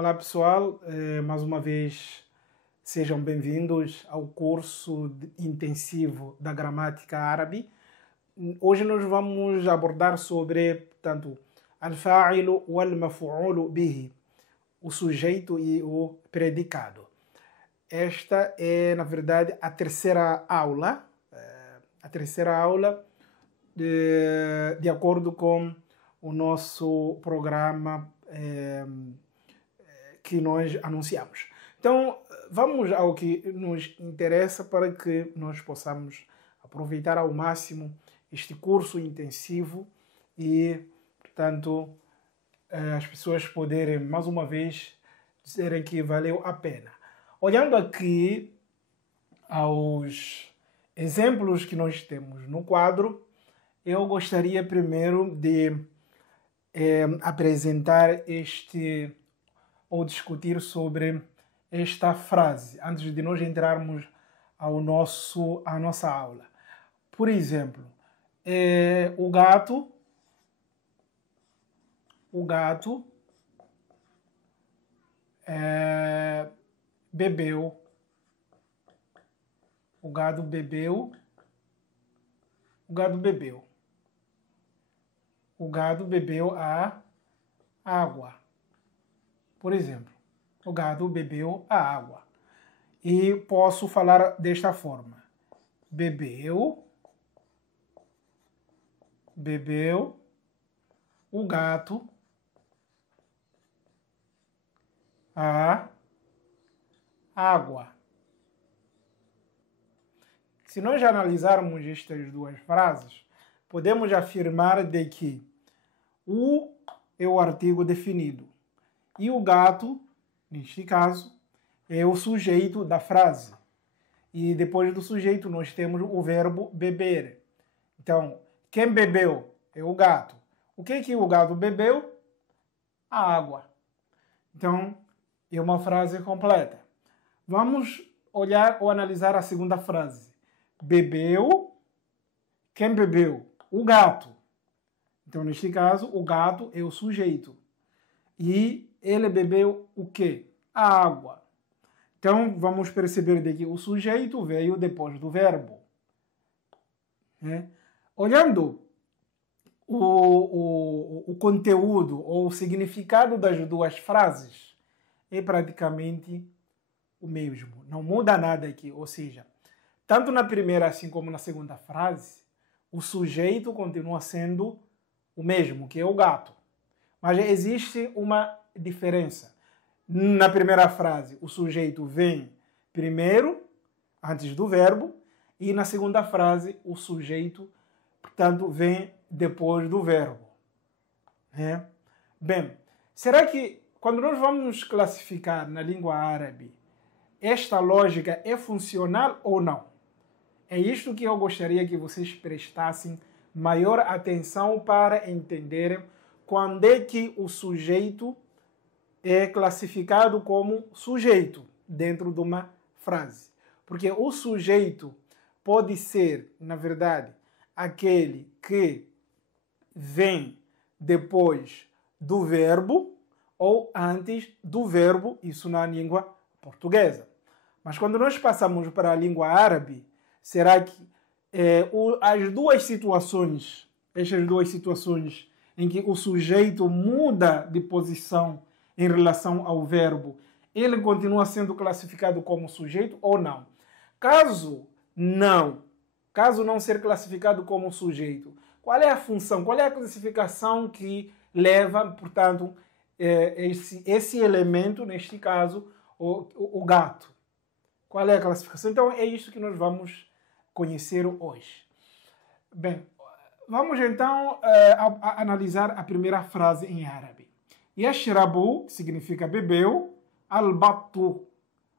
Olá pessoal, mais uma vez sejam bem-vindos ao curso intensivo da gramática árabe. Hoje nós vamos abordar sobre, portanto, al-fa'ilu wal-maf'ulu bihi, o sujeito e o predicado. Esta é, na verdade, a terceira aula, de acordo com o nosso programa que nós anunciamos. Então, vamos ao que nos interessa para que nós possamos aproveitar ao máximo este curso intensivo e, portanto, as pessoas poderem, mais uma vez, dizerem que valeu a pena. Olhando aqui aos exemplos que nós temos no quadro, eu gostaria primeiro de apresentar ou discutir sobre esta frase, antes de nós entrarmos à nossa aula. Por exemplo, o gato bebeu. O gado bebeu. O gado bebeu. O gado bebeu a água. Por exemplo, o gado bebeu a água. E posso falar desta forma. Bebeu o gato a água. Se nós analisarmos estas duas frases, podemos afirmar de que o é o artigo definido e o gato, neste caso, é o sujeito da frase. E depois do sujeito nós temos o verbo beber. Então, quem bebeu é o gato. O que é que o gato bebeu? A água. Então, é uma frase completa. Vamos olhar ou analisar a segunda frase. Bebeu. Quem bebeu? O gato. Então, neste caso, o gato é o sujeito. E ele bebeu o quê? A água. Então, vamos perceber que o sujeito veio depois do verbo. Olhando o conteúdo ou o significado das duas frases, é praticamente o mesmo. Não muda nada aqui. Ou seja, tanto na primeira assim como na segunda frase, o sujeito continua sendo o mesmo, que é o gato. Mas existe uma diferença. Na primeira frase, o sujeito vem primeiro, antes do verbo, e na segunda frase, o sujeito, portanto, vem depois do verbo. Bem, será que quando nós vamos classificar na língua árabe, esta lógica é funcional ou não? É isto que eu gostaria que vocês prestassem maior atenção para entenderem quando é que o sujeito é classificado como sujeito dentro de uma frase. Porque o sujeito pode ser, na verdade, aquele que vem depois do verbo ou antes do verbo, isso na língua portuguesa. Mas quando nós passamos para a língua árabe, será que estas duas situações em que o sujeito muda de posição em relação ao verbo, ele continua sendo classificado como sujeito ou não? Caso não ser classificado como sujeito, qual é a função, qual é a classificação que leva, portanto, esse elemento, neste caso, o gato? Qual é a classificação? Então, é isso que nós vamos conhecer hoje. Bem, vamos então analisar a primeira frase em árabe. Yashrabu, que significa bebeu, al-battu,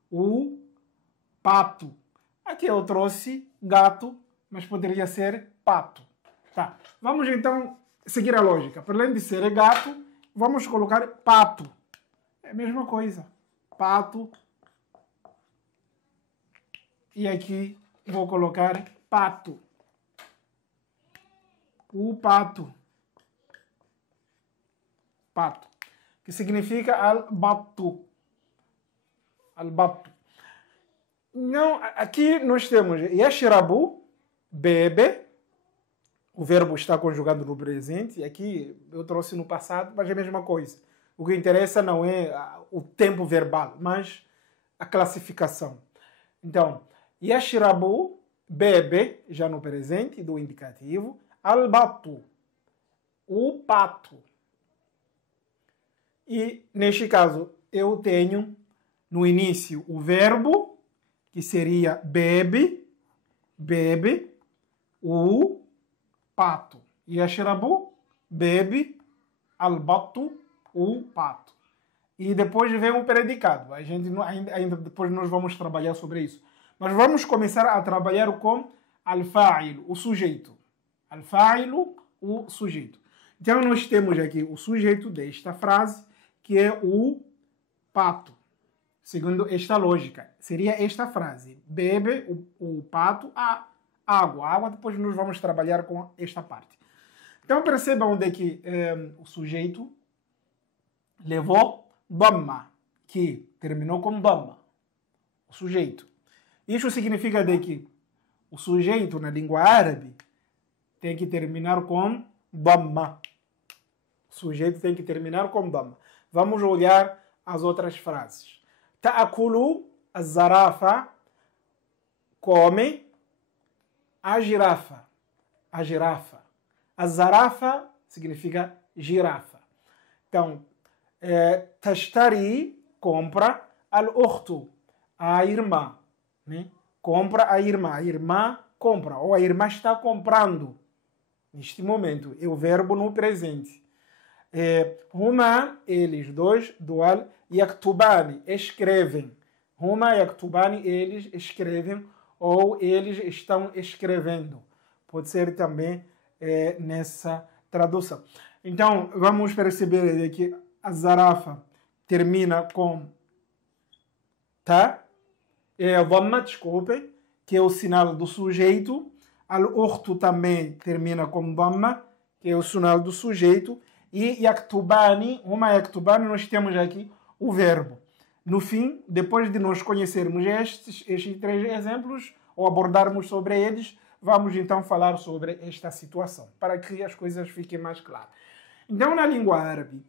o pato. Aqui eu trouxe gato, mas poderia ser pato. Tá. Vamos então seguir a lógica. Para além de ser gato, vamos colocar pato. É a mesma coisa. Pato. E aqui vou colocar pato. O pato. Pato. que significa al-battu. Al-battu. Não, aqui nós temos yashrabu, bebe. O verbo está conjugado no presente. Aqui eu trouxe no passado, mas é a mesma coisa. O que interessa não é o tempo verbal, mas a classificação. Então, yashrabu, bebe, já no presente, do indicativo. Al-battu, o pato. E, neste caso, eu tenho no início o verbo, que seria bebe, bebe, o pato. Yashrabu, bebe, al-battu, o pato. E depois vem o predicado. A gente ainda depois nós vamos trabalhar sobre isso. Mas vamos começar a trabalhar com al-fa'il, o sujeito. Al-fa'ilu, o sujeito. Então nós temos aqui o sujeito desta frase, que é o pato. Segundo esta lógica, seria esta frase. Bebe o pato a água. A água depois nós vamos trabalhar com esta parte. Então percebam onde é que o sujeito levou dhamma, que terminou com dhamma. O sujeito. Isso significa de que o sujeito na língua árabe tem que terminar com dhamma. O sujeito tem que terminar com dhamma. Vamos olhar as outras frases. Ta'akulu az-zarafa, come a girafa. A girafa. A zarafa significa girafa. Então, tashtari, compra, al-ukhtu, a irmã. Né? Compra a irmã compra, ou a irmã está comprando. Neste momento, é o verbo no presente. Huma, eles dois, dual, yaktubani, escrevem. Huma, yaktubani, eles escrevem, ou eles estão escrevendo. Pode ser também nessa tradução. Então, vamos perceber que a zarafa termina com tá, dhamma, desculpem, que é o sinal do sujeito. Al-ukhtu também termina com dhamma, que é o sinal do sujeito. E yaktubani, huma yaktubani, nós temos aqui o verbo. No fim, depois de nós conhecermos estes três exemplos, ou abordarmos sobre eles, vamos então falar sobre esta situação, para que as coisas fiquem mais claras. Então, na língua árabe,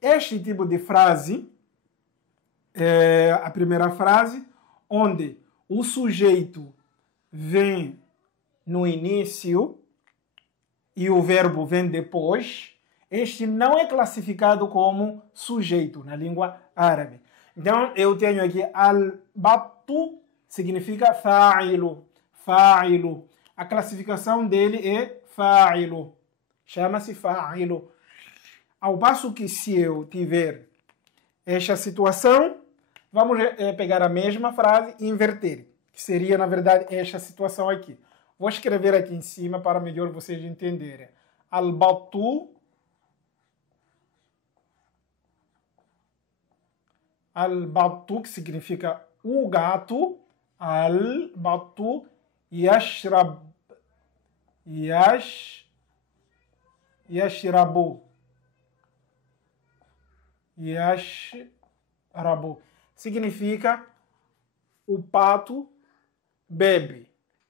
este tipo de frase é a primeira frase, onde o sujeito vem no início e o verbo vem depois. Este não é classificado como sujeito na língua árabe. Então, eu tenho aqui al-battu, significa fa'ilu. Fa'ilu. A classificação dele é fa'ilu. Chama-se fa'ilu. Ao passo que se eu tiver esta situação, vamos pegar a mesma frase e inverter. Que seria, na verdade, esta situação aqui. Vou escrever aqui em cima para melhor vocês entenderem. Al-battu. Al-battu, que significa o gato. Al-battu yashrab. Yashrabu. Yashrabu. Significa o pato bebe.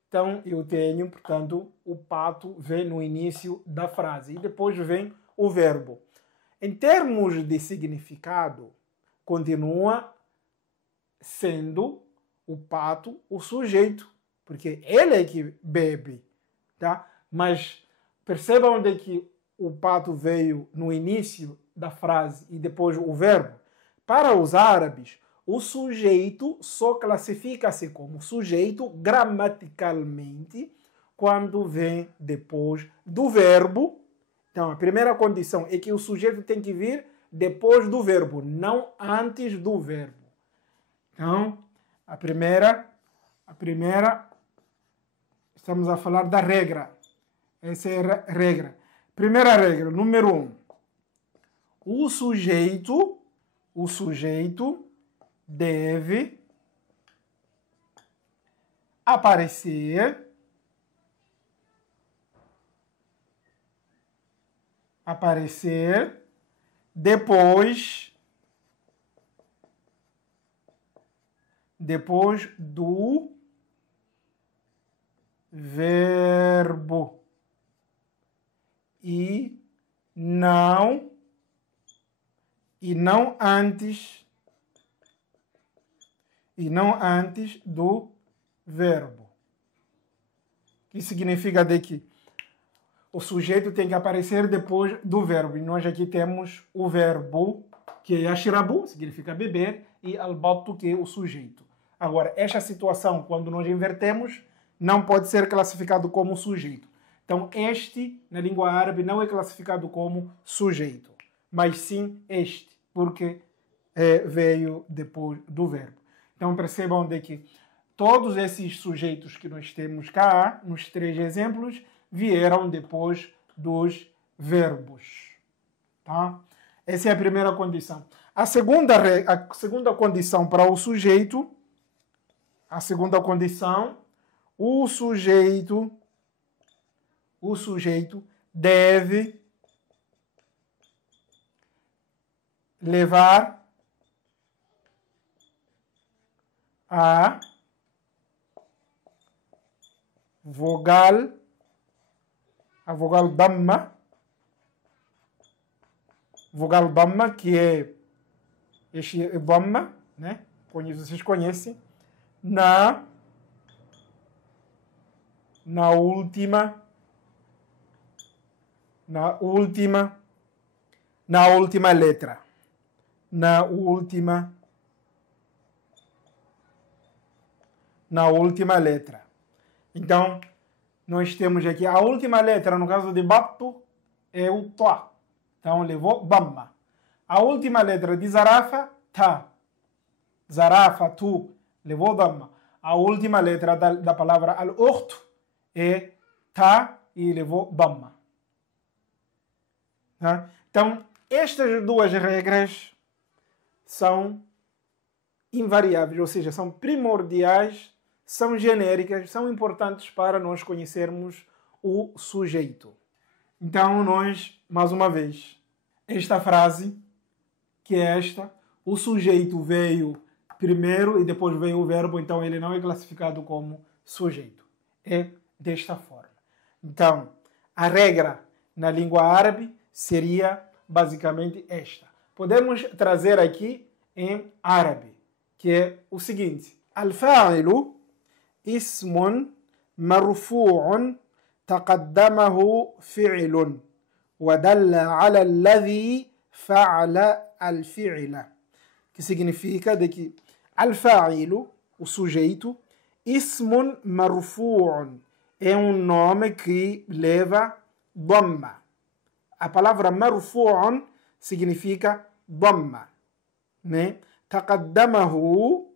Então, eu tenho, portanto, o pato vem no início da frase. E depois vem o verbo. Em termos de significado, continua sendo o pato o sujeito, porque ele é que bebe, tá? Mas percebam onde é que o pato veio no início da frase e depois o verbo. Para os árabes, o sujeito só classifica-se como sujeito gramaticalmente quando vem depois do verbo. Então, a primeira condição é que o sujeito tem que vir depois do verbo, não antes do verbo. Então, a primeira, estamos a falar da regra. Essa é a regra. Primeira regra, número 1. O sujeito deve aparecer depois depois do verbo e não antes do verbo. Que significa de que o sujeito tem que aparecer depois do verbo. E nós aqui temos o verbo, que é yashrabu, significa beber, e al-battu, que é o sujeito. Agora, esta situação, quando nós invertemos, não pode ser classificado como sujeito. Então, este, na língua árabe, não é classificado como sujeito, mas sim este, porque veio depois do verbo. Então, percebam de que todos esses sujeitos que nós temos cá, nos 3 exemplos, vieram depois dos verbos. Tá? Essa é a primeira condição. A segunda condição para o sujeito, o sujeito deve levar a vogal Damma, que é este Damma, né? Vocês conhecem, na última letra. Na última letra. Então, nós temos aqui a última letra, no caso de Battu, é o Toa. Então, levou Damma. A última letra de Zarafa, Ta. Zarafa, Tu, levou Damma. A última letra da palavra Al-Ukht é Ta e levou Damma. Tá? Então, estas 2 regras são invariáveis, ou seja, são primordiais, são genéricas, são importantes para nós conhecermos o sujeito. Então, nós, mais uma vez, esta frase, que é esta, o sujeito veio primeiro e depois veio o verbo, então ele não é classificado como sujeito. É desta forma. Então, a regra na língua árabe seria basicamente esta. Podemos trazer aqui em árabe, que é o seguinte: al-fa'ilu ismun marfu'un taqaddamahu fi'lun wa dalla 'ala alladhi fa'ala al-fi'la. Que significa de que al-fa'ilu, o sujeito, ismun marfu'un, é um nome que leva dhamma. A palavra marfu'un significa dhamma, né? Taqaddamahu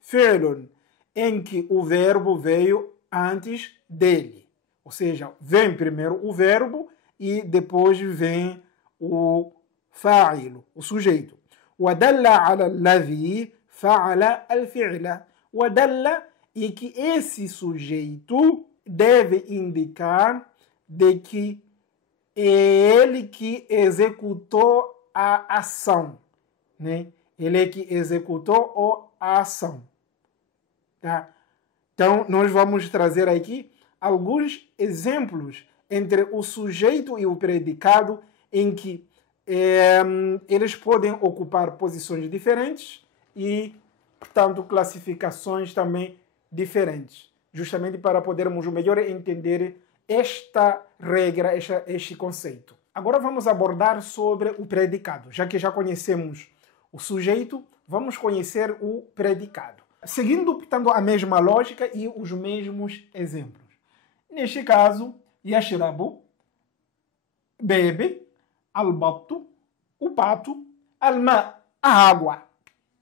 fi'lun, em que o verbo veio antes dele. Ou seja, vem primeiro o verbo e depois vem o fa'il, o sujeito. Wadalla ala alladhi fa'ala al-fi'la. Wadalla, e que esse sujeito deve indicar de que é ele que executou a ação, né? Ele é que executou a ação. Tá? Então, nós vamos trazer aqui alguns exemplos entre o sujeito e o predicado em que eles podem ocupar posições diferentes e, portanto, classificações também diferentes, justamente para podermos melhor entender esta regra, este conceito. Agora vamos abordar sobre o predicado. Já que já conhecemos o sujeito, vamos conhecer o predicado. Seguindo, portanto, a mesma lógica e os mesmos exemplos. Neste caso, yashrabu, bebe, al-battu, o pato, al-ma, a água.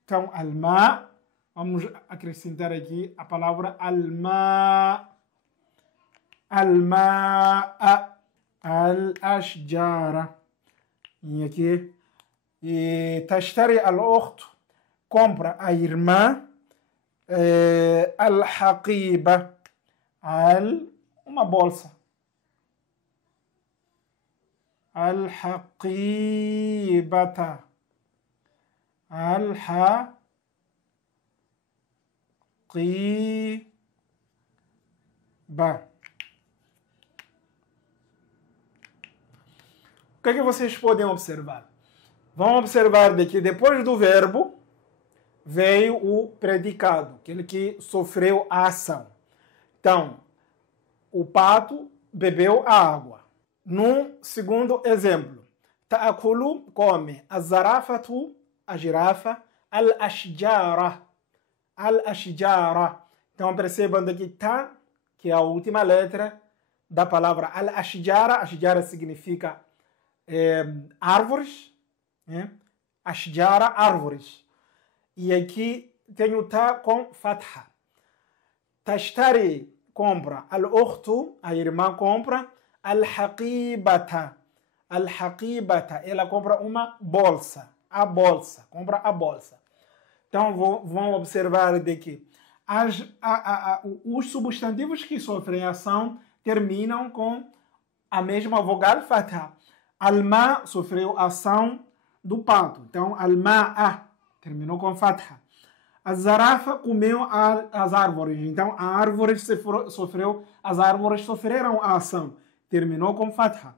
Então, al-ma, vamos acrescentar aqui a palavra al-ma, al-ma'a, al-ashjara. E aqui, tashtari al-ukht, compra a irmã, al-haqiba, uma bolsa. Al-haqibata, O que é que vocês podem observar? Vão observar de que depois do verbo veio o predicado, aquele que sofreu a ação. Então, o pato bebeu a água. No segundo exemplo, ta'akulu, come, az-zarafatu, a girafa, al-ashjara, al-ashjara. Então percebam daqui tá, que é a última letra da palavra al-ashjara. Ashjara significa árvores, né? Ashjara, árvores. E aqui tem o tá com fatha. Tashtari, compra. Al-ukhtu, a irmã compra. Al-haqibata, al-haqibata, ela compra uma bolsa. A bolsa, compra a bolsa. Então vão observar de que os substantivos que sofrem ação terminam com a mesma vogal fatha. Al-ma sofreu ação do pato. Então, al-ma'a terminou com fatha. A zarafa comeu as árvores. Então, a árvore as árvores sofreram a ação. Terminou com fatha.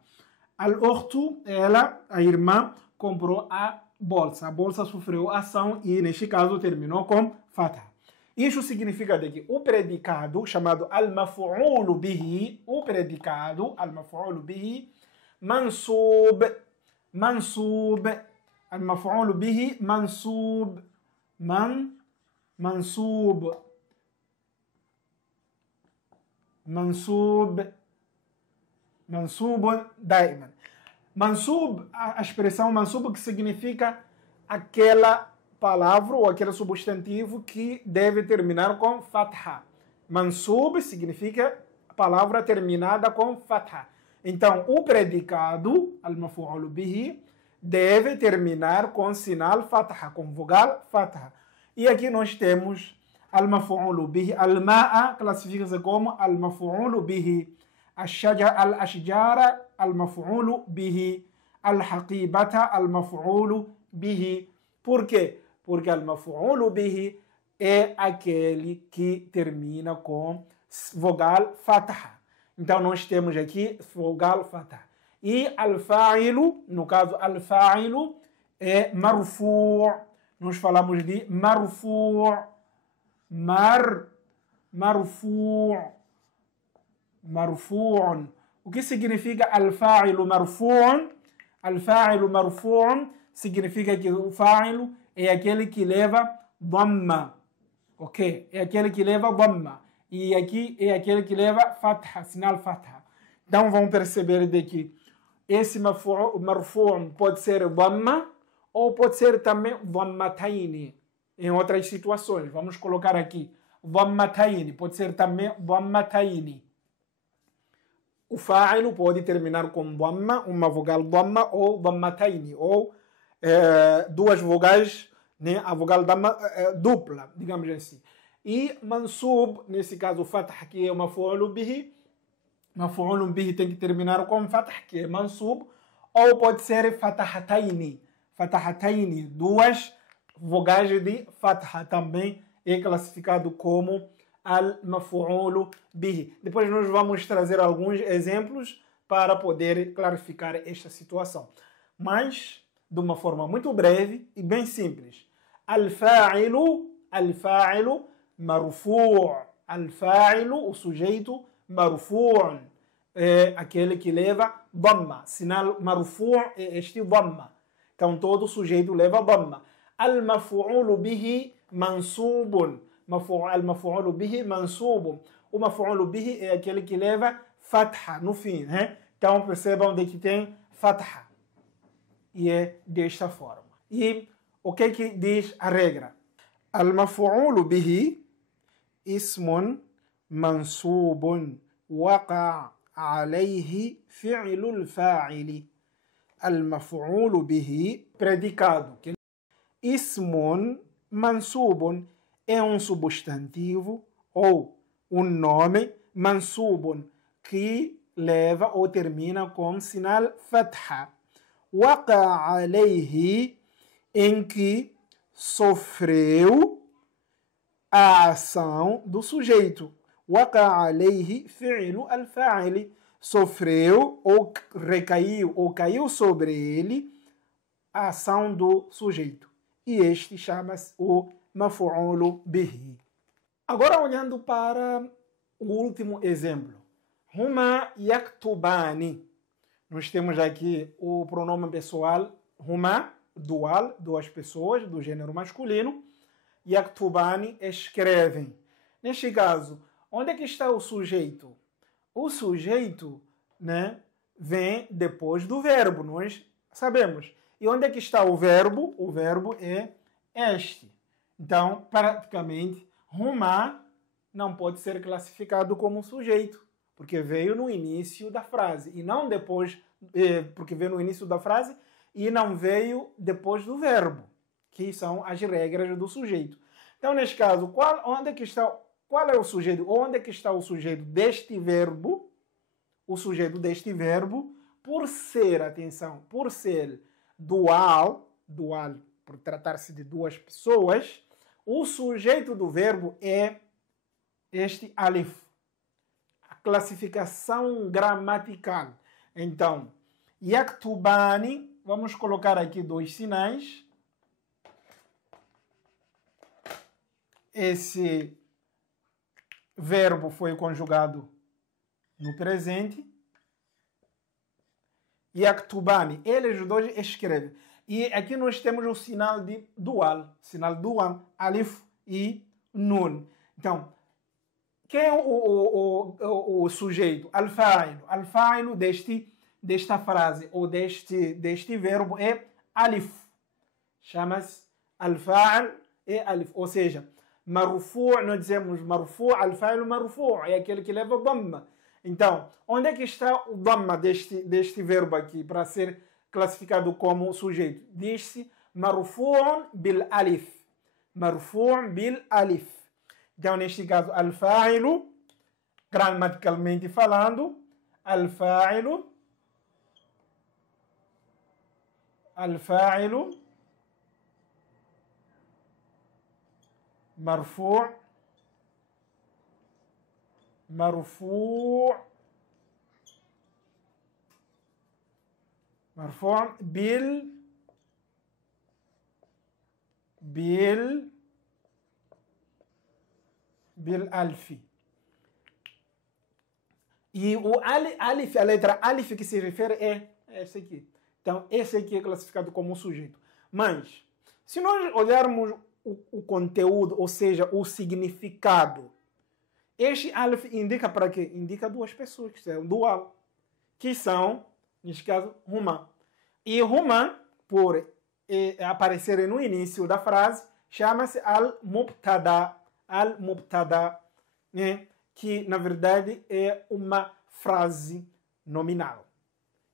Al-ukhtu, ela, a irmã, comprou a bolsa. A bolsa sofreu ação e, neste caso, terminou com fatha. Isso significa que o predicado, chamado al-maf'ulu bihi, o predicado, al-maf'ulu bihi, mansub, al-maf'ulu bihi, mansub, mansub, mansub daiman. Mansub, a expressão mansub que significa aquela palavra ou aquele substantivo que deve terminar com fatha. Mansub significa a palavra terminada com fatha. Então, o predicado, al-maf'ul bihi, deve terminar com sinal fatha, com vogal fatha. E aqui nós temos al-maf'ul bihi. Al-ma'a classifica-se como al-maf'ul bihi. Al-ashjara al-maf'ul bihi. Al-haqibata al-maf'ul bihi. Por quê? Porque al-maf'ul bihi é aquele que termina com vogal fatha. Então nós temos aqui vogal fatha. E al-fa'ilu, no caso al-fa'ilu, é marfu'. Nós falamos de marfu'. Marfu'un. O que significa al-fa'ilu marfu'un? Al-fa'ilu marfu'un significa que o fa'ilo é aquele que leva dhamma. Ok? É aquele que leva dhamma. E aqui é aquele que leva fatha, sinal fatha. Então vão perceber de que esse marfu'un pode ser dhamma ou pode ser também dhammataini em outras situações. Vamos colocar aqui dhammataini, pode ser também dhammataini. O fa'ilo pode terminar com dhamma, uma vogal dhamma ou dhammataini, ou duas vogais, né? A vogal dhamma dupla, digamos assim. E mansub, nesse caso fatha, que é maf'ul bihi. Maf'ul bihi tem que terminar com fatha, que é mansub, ou pode ser fatahataini. Fatahataini, duas vogais de fatha, também é classificado como al-maf'ul bihi. Depois nós vamos trazer alguns exemplos para poder clarificar esta situação. Mas, de uma forma muito breve e bem simples. Al-fa'ilu marfu'. Al-fa'ilu, o sujeito, marfu'. É aquele que leva dhamma. Sinal marfu' é este dhamma. Então, todo sujeito leva dhamma. Al-maf'ul bihi mansubun. Al-maf'ul bihi mansubun. O maf'ul bihi é aquele que leva fatha no fim. Né? Então, percebam de que tem fatha. E é desta forma. E o que diz a regra? Al-maf'ul bihi ismun mansubun waqa alayhi fi'lul fa'ili. Al-maf'ul bihi, predicado. Ismun mansubun é um substantivo ou um nome mansubun que leva ou termina com sinal fatha. Waqa alayhi, em que sofreu a ação do sujeito. Waqa alayhi fi'lu al-fa'ili. Sofreu ou recaiu ou caiu sobre ele a ação do sujeito. E este chama-se o maf'ulu bihi. Agora olhando para o último exemplo. Huma yaktubani. Nós temos aqui o pronome pessoal huma, dual, duas pessoas do gênero masculino. Yaktubani, escrevem. Neste caso, onde é que está o sujeito? O sujeito, né, vem depois do verbo, nós sabemos. E onde é que está o verbo? O verbo é este. Então, praticamente, huma não pode ser classificado como sujeito, porque veio no início da frase e não depois, porque veio no início da frase e não veio depois do verbo, que são as regras do sujeito. Então, neste caso, qual é o sujeito? Onde é que está o sujeito deste verbo? O sujeito deste verbo, por ser, atenção, por ser dual, por tratar-se de duas pessoas, o sujeito do verbo é este alif. A classificação gramatical. Então, yaktubani, vamos colocar aqui dois sinais. Esse verbo foi conjugado no presente. Yaktubani, eles dois escrevem. E aqui nós temos o sinal de dual. Sinal dual, alif e nun. Então, quem é o sujeito? Al-fa'il. Al-fa'il desta frase ou deste verbo é alif. Chama-se al-fa'il é alif. Ou seja, marfu', nós dizemos marfu', al-fa'il marfu', é aquele que leva dhamma. Então, onde é que está o dhamma deste verbo aqui para ser classificado como sujeito? Diz-se marfu'un bil alif. Marfu'un bil alif. Então, neste caso, al-fa'ilu, gramaticalmente falando, al-fa'ilu marfu' bil alfi. E o alif, a letra alif que se refere é esse aqui. Então, esse aqui é classificado como sujeito. Mas, se nós olharmos o conteúdo, ou seja, o significado, este alif indica para quê? Indica duas pessoas, que são dual, que são, neste caso, huma. E huma, por aparecerem no início da frase, chama-se al-mubtada. Al-mubtada, né? Que, na verdade, é uma frase nominal.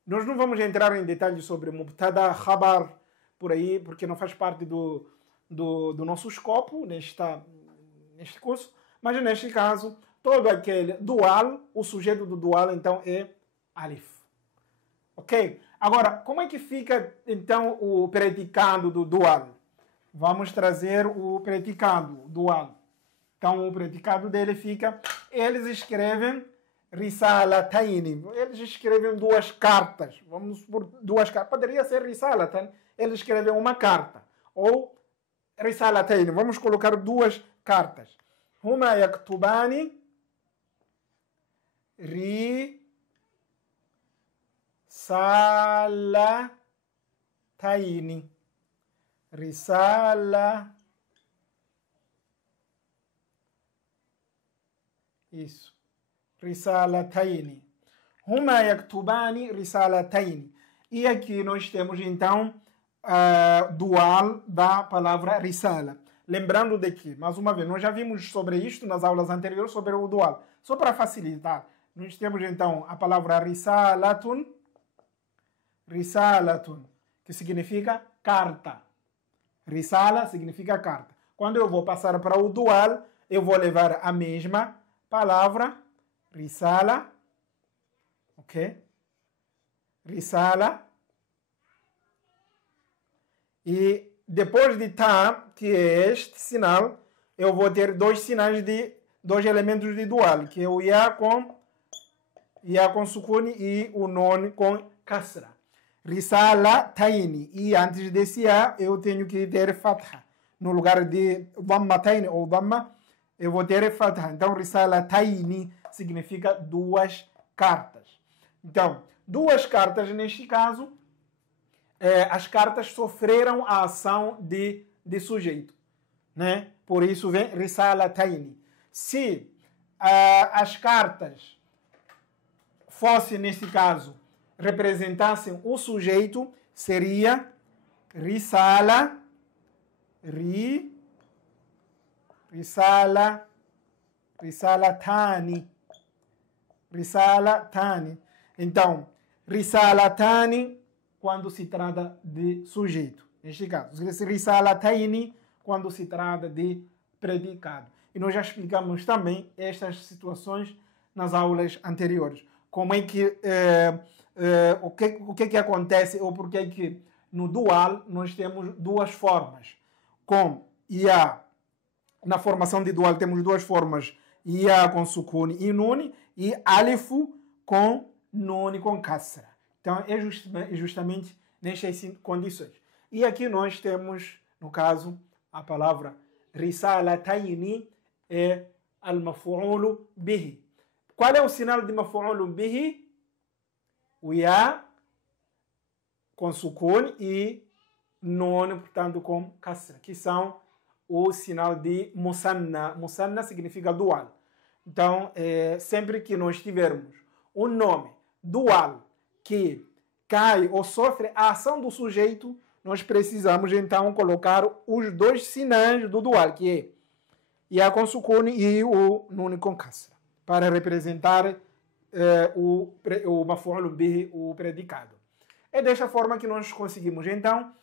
Nós não vamos entrar em detalhes sobre mubtada, khabar, por aí, porque não faz parte do nosso escopo neste curso, mas neste caso, todo aquele dual, o sujeito do dual, então, é alif. Ok? Agora, como é que fica, então, o predicado do dual? Vamos trazer o predicado dual. Então, o predicado dele fica, eles escrevem risalataini. Eles escrevem duas cartas. Vamos por duas cartas. Poderia ser risalatan. Eles escrevem uma carta. Ou risalataini. Vamos colocar duas cartas. Huma yaktubani risalataini. Isso. Risalataini. Huma yaktubani risalataini. E aqui nós temos então dual da palavra risala. Lembrando de que, mais uma vez, nós já vimos sobre isto nas aulas anteriores, sobre o dual. Só para facilitar, nós temos então a palavra risalatun, que significa carta. Risala significa carta. Quando eu vou passar para o dual, eu vou levar a mesma palavra, risala, ok? Risala. E depois de ta, que é este sinal, eu vou ter dois elementos de dual, que é o ya com sukun e o non com kasra. Risala taini. E antes desse ya, eu tenho que ter fatha. No lugar de dhamma taini ou dhamma, eu vou ter fatha. Então, risala taini significa duas cartas. Então, duas cartas, neste caso, as cartas sofreram a ação de sujeito, né? Por isso vem risala taini. Se as cartas fossem, neste caso, representassem o sujeito, seria risala tani. Risala tani. Então, risala tani quando se trata de sujeito. Neste caso, risala taini quando se trata de predicado. E nós já explicamos também estas situações nas aulas anteriores. Como é que o que acontece ou por que no dual nós temos duas formas. Na formação de dual temos duas formas. Ya com sukun e nun e alifu com nun com kasra. Então é justamente nestas condições. E aqui nós temos, no caso, a palavra risalataini é al-maf'ulu bihi. Qual é o sinal de maf'ulu bihi? O ya com sukun e nun, portanto, com kasra, que são o sinal de musanna. Musanna significa dual. Então, sempre que nós tivermos um nome dual que cai ou sofre a ação do sujeito, nós precisamos então colocar os dois sinais do dual, que é ya com sukun e o nun com kasra, para representar o maf'ul bihi, o predicado. É desta forma que nós conseguimos então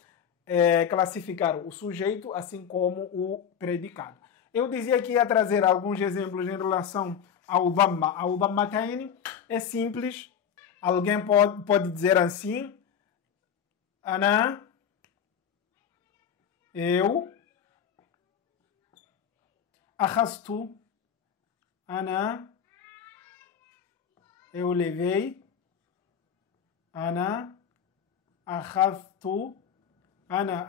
classificar o sujeito assim como o predicado. Eu dizia que ia trazer alguns exemplos em relação ao dhamma. Ao dhammatayn é simples. Alguém pode dizer assim: ana, eu, akhadtu, ana, eu levei, ana, akhadtu, ana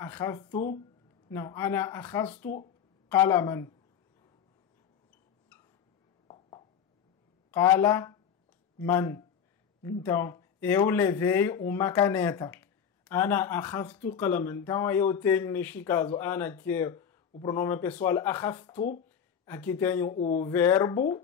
akhadtu qalaman. Qalaman. Então, eu levei uma caneta. Ana akhadtu qalaman. Então, eu tenho, neste caso, ana, que é o pronome pessoal, akhadtu. Aqui tenho o verbo,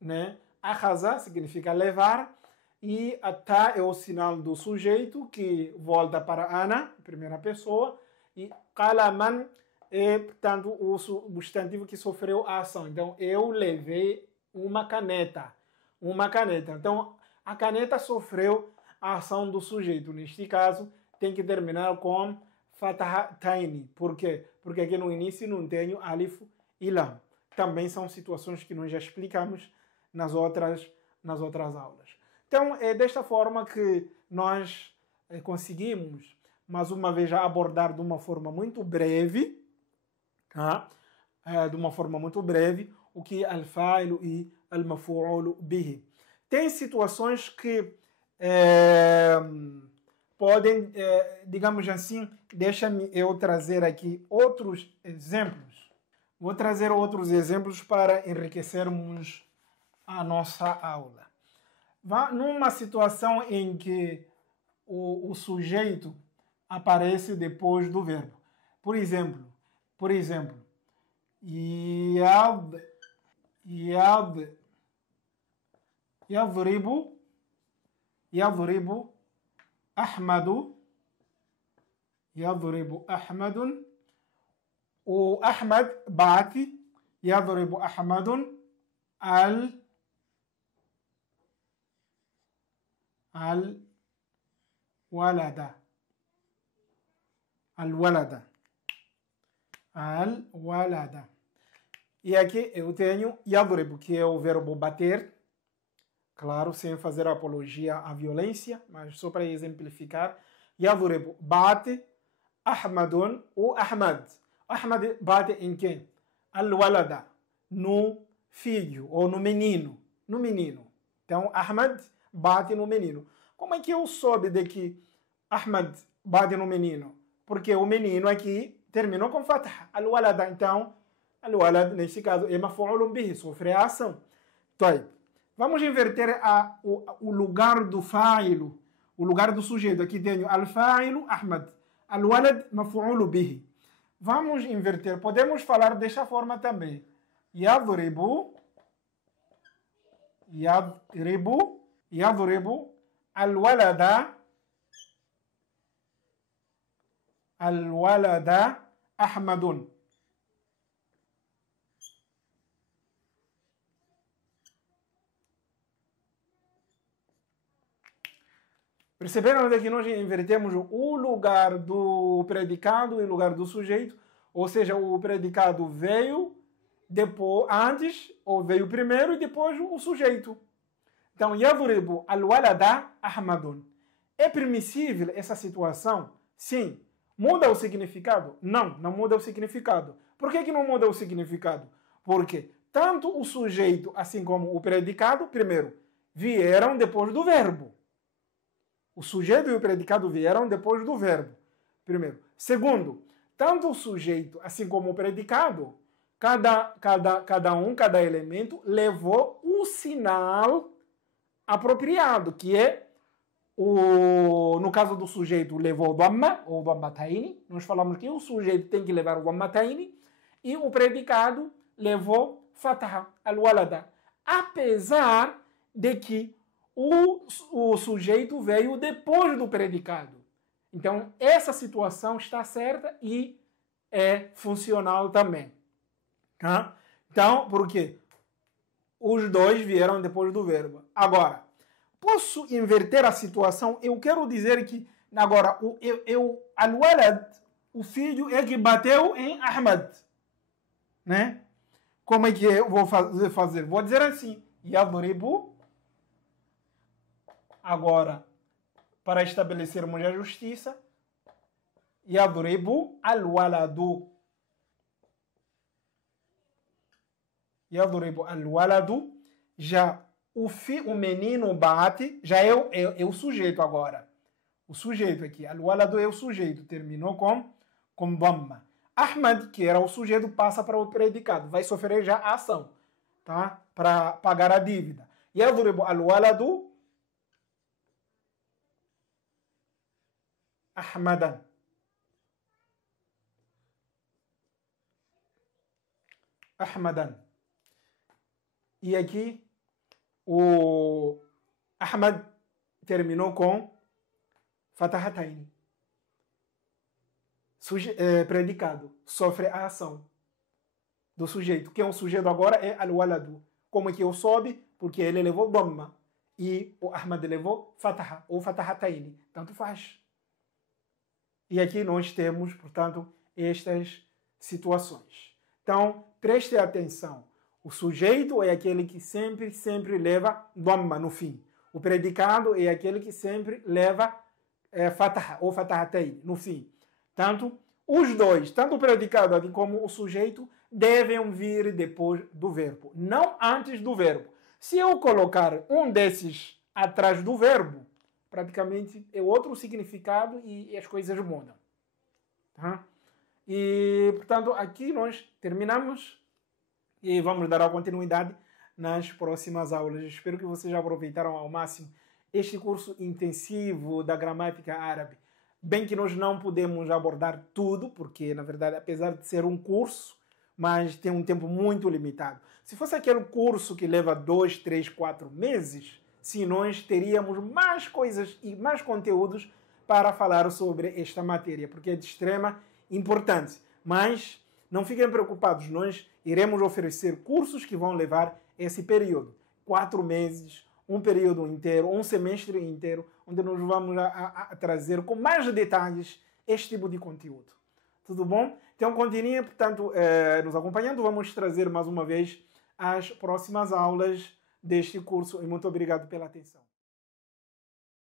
né? Akhaza significa levar. E ata é o sinal do sujeito, que volta para ana, primeira pessoa. E qalaman é, portanto, o substantivo que sofreu a ação. Então, eu levei uma caneta. Uma caneta. Então, a caneta sofreu a ação do sujeito. Neste caso, tem que terminar com fatahataini. Por quê? Porque aqui no início não tenho alif e lam. Também são situações que nós já explicamos nas outras aulas. Então, é desta forma que nós conseguimos, mais uma vez, abordar de uma forma muito breve, tá? O que é al-fa'il e al-maf'ul bihi. Tem situações que podem, digamos assim, deixa-me eu trazer aqui outros exemplos. Vou trazer outros exemplos para enriquecermos a nossa aula. Numa situação em que o sujeito aparece depois do verbo. Por exemplo, yadribu Ahmadu. Yadribu Ahmadun. O Ahmad bate. Yadribu Ahmadun al-walada. Al-walada. E aqui eu tenho yadribu, que é o verbo bater. Claro, sem fazer apologia à violência, mas só para exemplificar. Yadribu bate. Ahmadun, o Ahmad. Ahmad bate em quem? al-walada, no filho ou no menino. No menino. Então, Ahmad bate no menino. Como é que eu soube de que Ahmad bate no menino? Porque o menino aqui terminou com fatha. Al-walada, então, al-walad, neste caso, é maf'ulun bihi, sofre a ação. Então, vamos inverter o lugar do fa'ilo, o lugar do sujeito. Aqui tenho al-fa'ilu, Ahmad. Al-walad, maf'ulun bihi. Vamos inverter. Podemos falar desta forma também. Yadribu al-walada Ahmadun. Perceberam que nós invertemos o lugar do predicado e o lugar do sujeito? Ou seja, o predicado veio depois, antes, ou veio primeiro e depois o sujeito. Então, yadribu al-walada Ahmadun. É permissível essa situação? Sim. Muda o significado? Não, não muda o significado. Por que não muda o significado? Porque tanto o sujeito, assim como o predicado, primeiro, vieram depois do verbo. O sujeito e o predicado vieram depois do verbo. Primeiro. Segundo, tanto o sujeito, assim como o predicado, cada elemento levou o sinal apropriado, que é, no caso do sujeito, levou o dhamma, ou dhammataini. Nós falamos que o sujeito tem que levar o dhammataini, e o predicado levou fatha, al-walada. Apesar de que o sujeito veio depois do predicado. Então, essa situação está certa e é funcional também. Tá? Então, por quê? Os dois vieram depois do verbo. Agora, posso inverter a situação? Eu quero dizer que, agora, al-walad, o filho, é que bateu em Ahmad. Né? Como é que eu vou fazer? Vou dizer assim, yadribu. Agora, para estabelecermos a justiça, yadribu al-waladu. Yadribu al-waladu. Já o menino bate, já é o sujeito agora. O sujeito aqui. Al-waladu é o sujeito. Terminou com dhamma. Ahmad, que era o sujeito, passa para o predicado. Vai sofrer já a ação. Tá? Para pagar a dívida. Yadribu al-waladu Ahmadan. Ahmadan. E aqui o Ahmad terminou com fatahataini. Predicado. Sofre a ação do sujeito. Quem é o sujeito agora é al-waladu. Como é que eu soube? Porque ele levou dhamma. E o Ahmad levou fataha, ou fatahataini. Tanto faz. E aqui nós temos, portanto, estas situações. Então, preste atenção. O sujeito é aquele que sempre leva dhamma no fim. O predicado é aquele que sempre leva fataha ou fatahatayn no fim. Tanto os dois, tanto o predicado como o sujeito, devem vir depois do verbo, não antes do verbo. Se eu colocar um desses atrás do verbo, praticamente é outro significado e as coisas mudam. Tá? E, portanto, aqui nós terminamos e vamos dar a continuidade nas próximas aulas. Espero que vocês aproveitaram ao máximo este curso intensivo da gramática árabe. Bem que nós não podemos abordar tudo, porque, na verdade, apesar de ser um curso, mas tem um tempo muito limitado. Se fosse aquele curso que leva 2, 3, 4 meses, sim, nós teríamos mais coisas e mais conteúdos para falar sobre esta matéria, porque é de extrema importância. Mas não fiquem preocupados, nós iremos oferecer cursos que vão levar esse período. 4 meses, um período inteiro, um semestre inteiro, onde nós vamos a trazer com mais detalhes este tipo de conteúdo. Tudo bom? Então continuem, portanto, nos acompanhando. Vamos trazer mais uma vez as próximas aulas deste curso. E muito obrigado pela atenção.